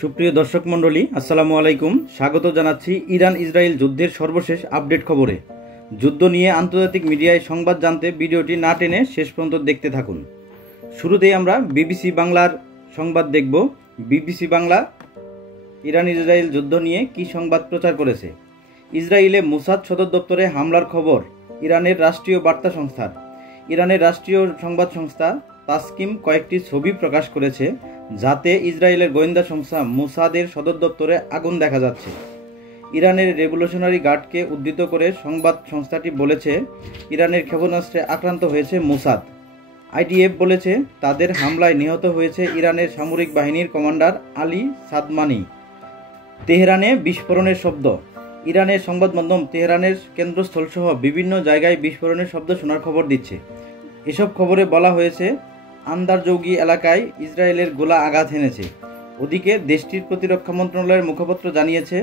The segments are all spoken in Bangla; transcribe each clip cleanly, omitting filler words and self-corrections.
সুপ্রিয় দর্শক মণ্ডলী, আসসালামু আলাইকুম। স্বাগত জানাচ্ছি ইরান ইসরায়েল যুদ্ধের সর্বশেষ আপডেট খবরে। যুদ্ধ নিয়ে আন্তর্জাতিক মিডিয়ায় সংবাদ জানতে ভিডিওটি না টেনে শেষ পর্যন্ত দেখতে থাকুন। শুরুতেই আমরা বিবিসি বাংলার সংবাদ দেখব। বিবিসি বাংলা ইরান ইসরায়েল যুদ্ধ নিয়ে কি সংবাদ প্রচার করেছে। ইসরায়েলে মোসাদ সদর দপ্তরে হামলার খবর ইরানের রাষ্ট্রীয় বার্তা সংস্থার। ইরানের রাষ্ট্রীয় সংবাদ সংস্থা তাসকিম কয়েকটি ছবি প্রকাশ করেছে, যাতে ইসরায়েলের গোয়েন্দা সংস্থা মোসাদের সদর দপ্তরে আগুন দেখা যাচ্ছে। ইরানের রেভলিউশনারি গার্ডকে উদ্ধৃত করে সংবাদ সংস্থাটি বলেছে, ইরানের ক্ষেপণাস্ত্রে আক্রান্ত হয়েছে মোসাদ। আইডিএফ বলেছে, তাদের হামলায় নিহত হয়েছে ইরানের সামরিক বাহিনীর কমান্ডার আলী সাদমানি। তেহরানে বিস্ফোরণের শব্দ। ইরানের সংবাদ মাধ্যম তেহরানের কেন্দ্রস্থলসহ বিভিন্ন জায়গায় বিস্ফোরণের শব্দ শোনার খবর দিচ্ছে। এসব খবরে বলা হয়েছে, আন্দারজৌগি এলাকায় ইসরায়েলের গোলা আঘাত হেনেছে। ওদিকে দেশটির প্রতিরক্ষা মন্ত্রণালয়ের মুখপাত্র জানিয়েছে,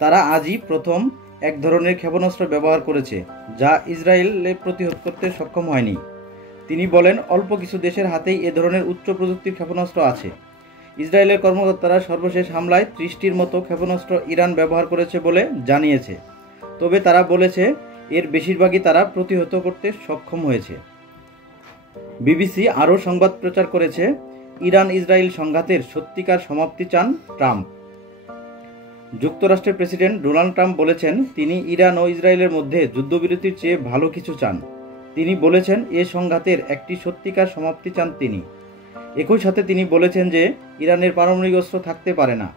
তারা আজই প্রথম এক ধরনের ক্ষেপণাস্ত্র ব্যবহার করেছে, যা ইসরায়েলে প্রতিহত করতে সক্ষম হয়নি। তিনি বলেন, অল্প কিছু দেশের হাতেই এ ধরনের উচ্চ প্রযুক্তির ক্ষেপণাস্ত্র আছে। ইসরায়েলের কর্মকর্তারা সর্বশেষ হামলায় 30টির মতো ক্ষেপণাস্ত্র ইরান ব্যবহার করেছে বলে জানিয়েছে। তবে তারা বলেছে, এর বেশিরভাগই তারা প্রতিহত করতে সক্ষম হয়েছে। বিবিসি আরও সংবাদ প্রচার করেছে, ইরান ইসরায়েল সংঘাতের সত্যিকার সমাপ্তি চান ট্রাম্প। যুক্তরাষ্ট্রের প্রেসিডেন্ট ডোনাল্ড ট্রাম্প বলেছেন, তিনি ইরান ও ইসরায়েলের মধ্যে যুদ্ধবিরতির চেয়ে ভালো কিছু চান। তিনি বলেছেন, এ সংঘাতের একটি সত্যিকার সমাপ্তি চান তিনি। একই সাথে তিনি বলেছেন যে ইরানের পারমাণবিক অস্ত্র থাকতে পারে না।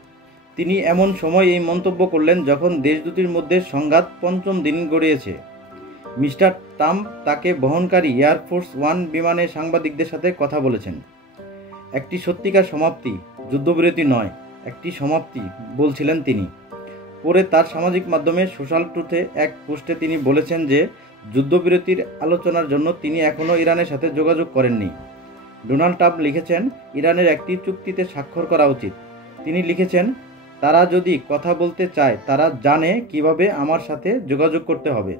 তিনি এমন সময় এই মন্তব্য করলেন যখন দেশ দুটির মধ্যে সংঘাত পঞ্চম দিন গড়িয়েছে। মিস্টার ট্রাম্প তাকে বহনকারী এয়ারফোর্স ওয়ান বিমানে সাংবাদিকদের সাথে কথা বলেছেন। একটি সত্যিকার সমাপ্তি, যুদ্ধবিরতি নয়, একটি সমাপ্তি বলছিলেন তিনি। পরে তার সামাজিক মাধ্যমে সোশ্যাল ট্রুথে এক পোস্টে তিনি বলেছেন যে যুদ্ধবিরতির আলোচনার জন্য তিনি এখনও ইরানের সাথে যোগাযোগ করেননি। ডোনাল্ড ট্রাম্প লিখেছেন, ইরানের একটি চুক্তিতে স্বাক্ষর করা উচিত। তিনি লিখেছেন, তারা যদি কথা বলতে চায় তারা জানে কিভাবে আমার সাথে যোগাযোগ করতে হবে।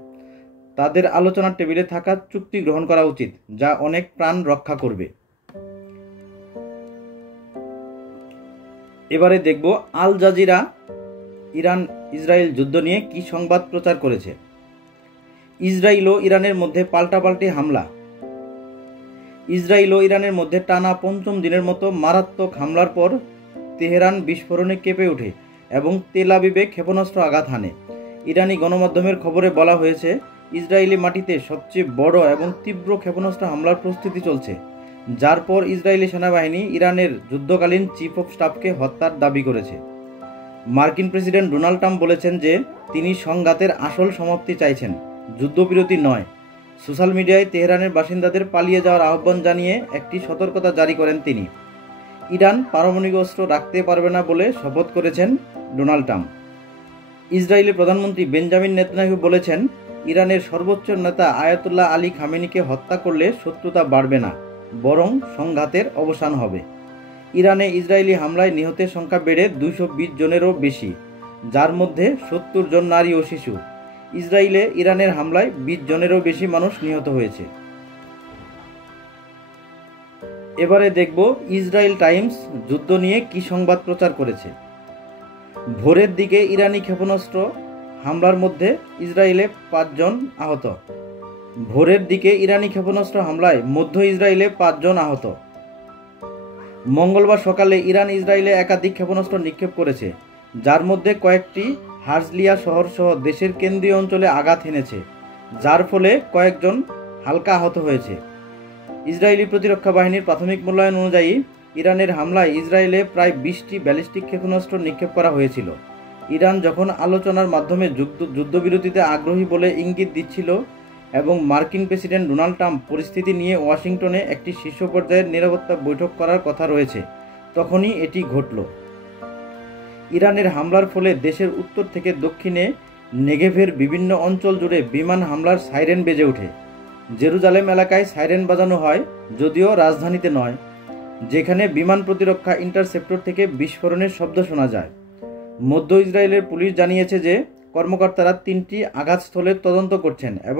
তাদের আলোচনার টেবিলে থাকা চুক্তি গ্রহণ করা উচিত, যা অনেক প্রাণ রক্ষা করবে। এবারে দেখব আল জাজিরা ইরান ইসরায়েল যুদ্ধ নিয়ে কি সংবাদ প্রচার করেছে। ইসরায়েল ও ইরানের মধ্যে পাল্টাপাল্টি হামলা। ইসরায়েল ও ইরানের মধ্যে টানা পঞ্চম দিনের মতো মারাত্মক হামলার পর তেহরান বিস্ফোরণে কেঁপে ওঠে এবং তেল আবিবে ক্ষেপণাস্ত্র আঘাত হানে। ইরানি গণমাধ্যমের খবরে বলা হয়েছে, ইসরায়েলি মাটিতে সবচেয়ে বড় এবং তীব্র ক্ষেপণাস্ত্র হামলার প্রস্তুতি চলছে, যার পর ইসরায়েলি সেনাবাহিনী ইরানের যুদ্ধকালীন চিফ অফ স্টাফকে হত্যার দাবি করেছে। মার্কিন প্রেসিডেন্ট ডোনাল্ড ট্রাম্প বলেছেন যে তিনি সংঘাতের আসল সমাপ্তি চাইছেন, যুদ্ধবিরতি নয়। সোশ্যাল মিডিয়ায় তেহরানের বাসিন্দাদের পালিয়ে যাওয়ার আহ্বান জানিয়ে একটি সতর্কতা জারি করেন তিনি। ইরান পারমাণবিক অস্ত্র রাখতে পারবে না বলে শপথ করেছেন ডোনাল্ড ট্রাম্প। ইসরায়েলি প্রধানমন্ত্রী বেঞ্জামিন নেতানিয়াহু বলেছেন, ইরানের সর্বোচ্চ নেতা আয়াতুল্লাহ আলী খামেনিকে হত্যা করলে শত্রুতা বাড়বে না, বরং সংঘাতের অবসান হবে। ইরানে ইসরায়েলি হামলায় নিহতের সংখ্যা বেড়ে 220 জনেরও বেশি, যার মধ্যে 70 জন নারী ও শিশু। ইসরায়েলে ইরানের হামলায় 20 জনেরও বেশি মানুষ নিহত হয়েছে। এবারে দেখব ইসরায়েল টাইমস যুদ্ধ নিয়ে কি সংবাদ প্রচার করেছে। ভোরের দিকে ইরানি ক্ষেপণাস্ত্র হামলার মধ্যে ইসরায়েলে 5 জন আহত। ভোরের দিকে ইরানি ক্ষেপণাস্ত্র হামলায় মধ্য ইসরায়েলে 5 জন আহত। মঙ্গলবার সকালে ইরান ইসরায়েলে একাধিক ক্ষেপণাস্ত্র নিক্ষেপ করেছে, যার মধ্যে কয়েকটি হারজলিয়া শহর সহ দেশের কেন্দ্রীয় অঞ্চলে আঘাত হেনেছে, যার ফলে কয়েকজন হালকা আহত হয়েছে। ইসরায়েলি প্রতিরক্ষা বাহিনীর প্রাথমিক মূল্যায়ন অনুযায়ী ইরানের হামলায় ইসরায়েলে প্রায় 20টি ব্যালিস্টিক ক্ষেপণাস্ত্র নিক্ষেপ করা হয়েছিল। ইরান যখন আলোচনার মাধ্যমে যুদ্ধবিরতিতে আগ্রহী বলে ইঙ্গিত দিচ্ছিল এবং মার্কিন প্রেসিডেন্ট ডোনাল্ড ট্রাম্প পরিস্থিতি নিয়ে ওয়াশিংটনে একটি শীর্ষ পর্যায়ের নিরাপত্তা বৈঠক করার কথা রয়েছে, তখনই এটি ঘটল। ইরানের হামলার ফলে দেশের উত্তর থেকে দক্ষিণে নেগেভের বিভিন্ন অঞ্চল জুড়ে বিমান হামলার সাইরেন বেজে ওঠে। জেরুজালেম এলাকায় সাইরেন বাজানো হয়, যদিও রাজধানীতে নয়, যেখানে বিমান প্রতিরক্ষা ইন্টারসেপ্টর থেকে বিস্ফোরণের শব্দ শোনা যায়। মধ্য ইসরায়েলের পুলিশ জানিয়েছে যে কর্মকর্তারা 3টি আঘাতস্থলের তদন্ত করছেন এবং